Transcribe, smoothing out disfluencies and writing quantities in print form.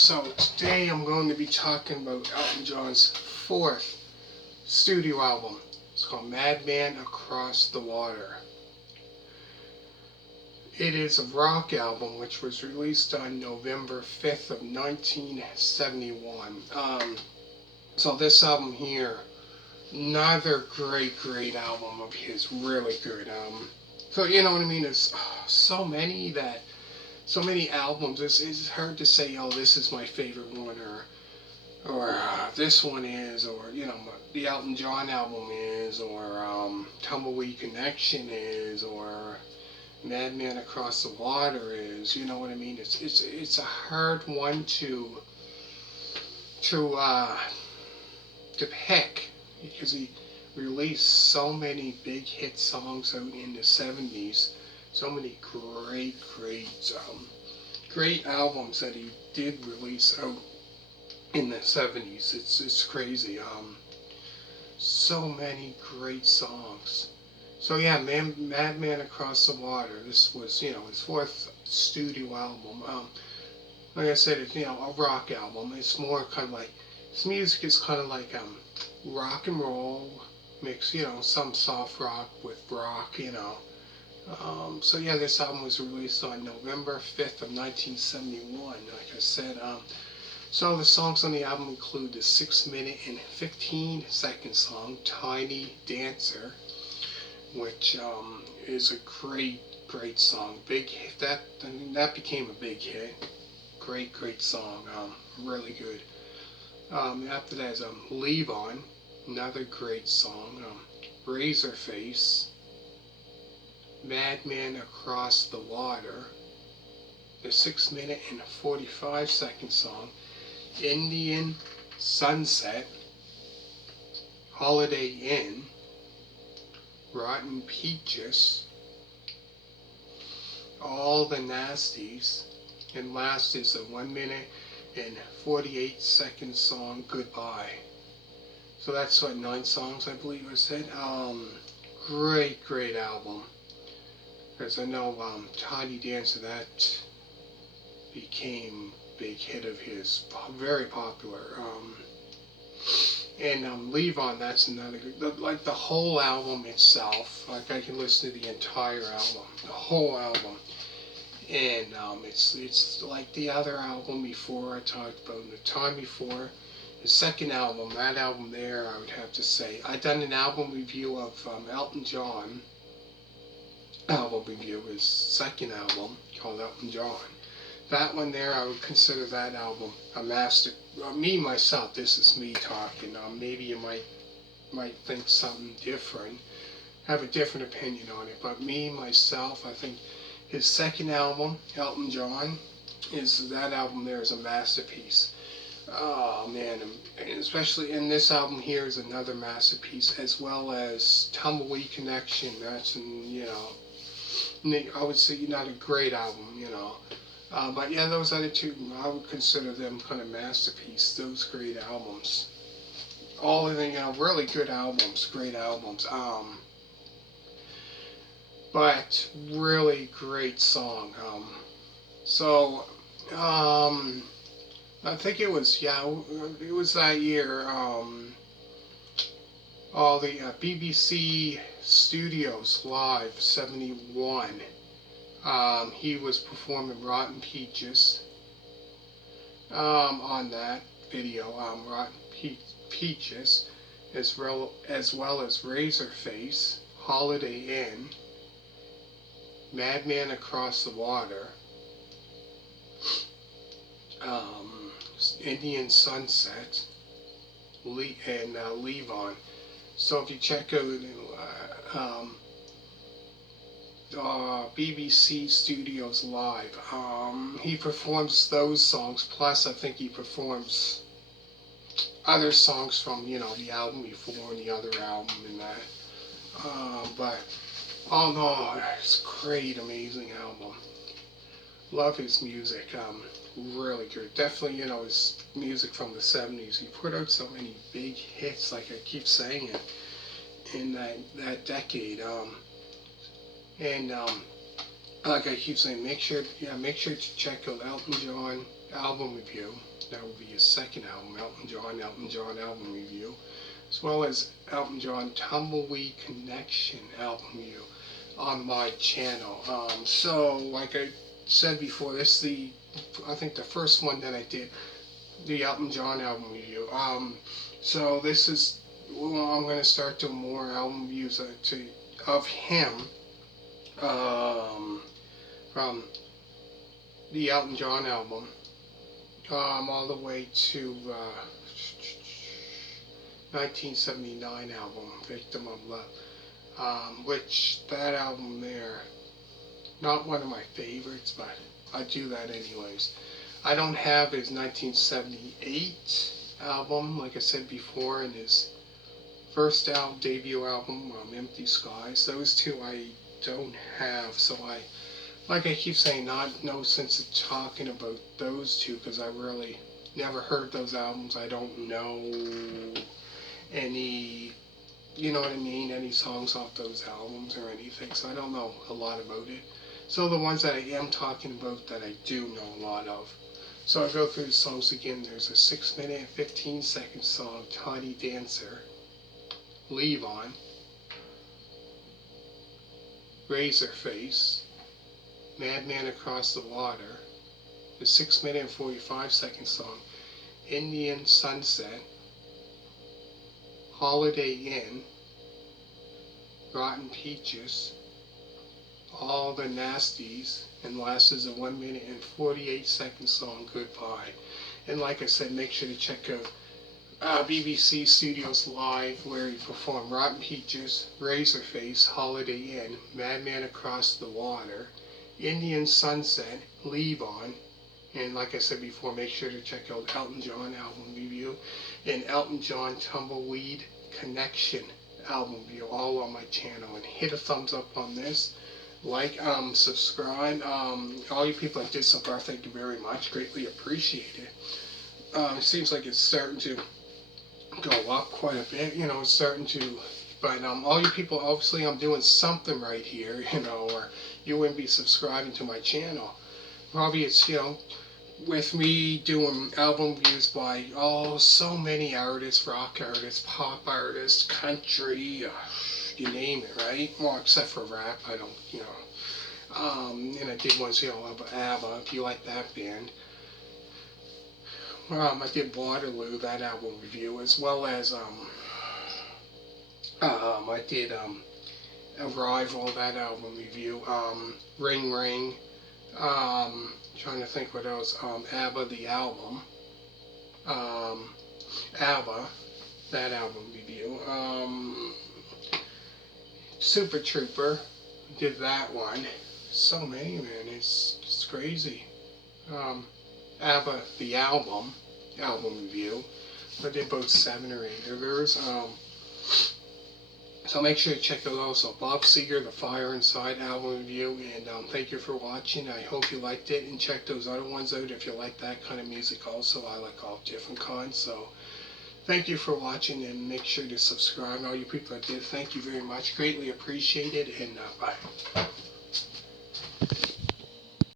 So today I'm going to be talking about Elton John's fourth studio album. It's called Madman Across the Water. It is a rock album which was released on November 5th of 1971. So this album here, another great album of his, really good. So you know what I mean? There's so many albums. It's hard to say, oh, this is my favorite one, or this one is, or the Elton John album is, or Tumbleweed Connection is, or Madman Across the Water is. You know what I mean? It's a hard one to pick because he released so many big hit songs out in the 70s. So many great albums that he did release out in the 70s. It's crazy. So many great songs. So yeah, Madman Across the Water. This was his fourth studio album. Like I said, it's a rock album. It's more kind of like his music is kind of like rock and roll mix. Some soft rock with rock. So yeah, this album was released on November 5th of 1971, like I said. So the songs on the album include the 6-minute and 15-second song, Tiny Dancer, which is a great song. Big hit, that became a big hit. Great song, really good. After that is Levon, another great song. Razorface, Madman Across the Water, the 6-minute and 45-second song, Indian Sunset, Holiday Inn, Rotten Peaches, All the Nasties, and last is the 1-minute and 48-second song, Goodbye. So that's 9 songs, I believe I said. Great album. As I know, Tiny Dancer, that became a big hit of his, very popular. And Levon, that's another good, like the whole album itself. Like I can listen to the entire album, the whole album. And it's like the other album before I talked about, the time before. The second album, that album there, I would have to say. I done an album review of Elton John. Album review, his second album called Elton John. That one there, I would consider that album a master. Me myself, this is me talking. Maybe you might think something different, have a different opinion on it. But me myself, I think his second album, Elton John, that album there is a masterpiece. Oh man, and especially in this album here is another masterpiece, as well as Tumbleweed Connection. That's I would say not a great album, but yeah, those other two, I would consider them kind of masterpiece. Those great albums, all of them, really good albums, great albums. But really great song. So, I think it was that year. All the BBC Studios Live '71. He was performing Rotten Peaches on that video. Rotten Peaches, as well as Razorface, Holiday Inn, Madman Across the Water, Indian Sunset, and Levon. So if you check out BBC Studios Live, he performs those songs, plus I think he performs other songs from the album before and the other album and that. But all in all, it's a great, amazing album. Love his music. Really good. Definitely, his music from the 70s. He put out so many big hits, like I keep saying, in that decade. And like I keep saying, make sure to check out Elton John album review. That will be his second album, Elton John album review, as well as Elton John Tumbleweed Connection album review on my channel. So like I said before, this is I think the first one that I did, the Elton John album review. So this is, well, I'm going to start doing more album reviews of him, um, from the Elton John album, all the way to 1979 album, Victim of Love, which that album there, not one of my favorites, but I do that anyways. I don't have his 1978 album, like I said before, and his first debut album, Empty Skies. Those two I don't have, so like I keep saying, no sense of talking about those two because I really never heard those albums. I don't know any, you know what I mean, any songs off those albums or anything, so I don't know a lot about it. So the ones that I am talking about that I do know a lot of. So I go through the songs again. There's a 6-minute and 15-second song, Tiny Dancer, Levon, Razorface, Madman Across the Water, the 6-minute and 45-second song, Indian Sunset, Holiday Inn, Rotten Peaches, All the Nasties, and last is a 1-minute and 48-second song, Goodbye. And like I said, make sure to check out BBC Studios Live, where he performed Rotten Peaches, Razorface, Holiday Inn, Madman Across the Water, Indian Sunset, Levon, and like I said before, make sure to check out Elton John album review and Elton John Tumbleweed Connection album review, all on my channel. And hit a thumbs up on this. Like, subscribe. All you people that did so far, thank you very much. Greatly appreciate it. It seems like it's starting to go up quite a bit. You know, it's starting to. But all you people, obviously, I'm doing something right here. You know, or you wouldn't be subscribing to my channel. Probably it's, you know, with me doing album reviews by so many artists, rock artists, pop artists, country, you name it, right? Well, except for rap, I don't, you know. And I did ones, you know, of ABBA, if you like that band. I did Waterloo, that album review, as well as I did Arrival, that album review. Ring Ring. Trying to think what else. ABBA, the album. ABBA, that album review. Super Trooper, did that one. So many, man. It's crazy. ABBA, the album review. I did both 7 or 8 of theirs. So make sure to check out also Bob Seger, The Fire Inside album review. And thank you for watching. I hope you liked it. And check those other ones out if you like that kind of music also. I like all different kinds. So thank you for watching, and make sure to subscribe. All you people that did, thank you very much. Greatly appreciated, and bye.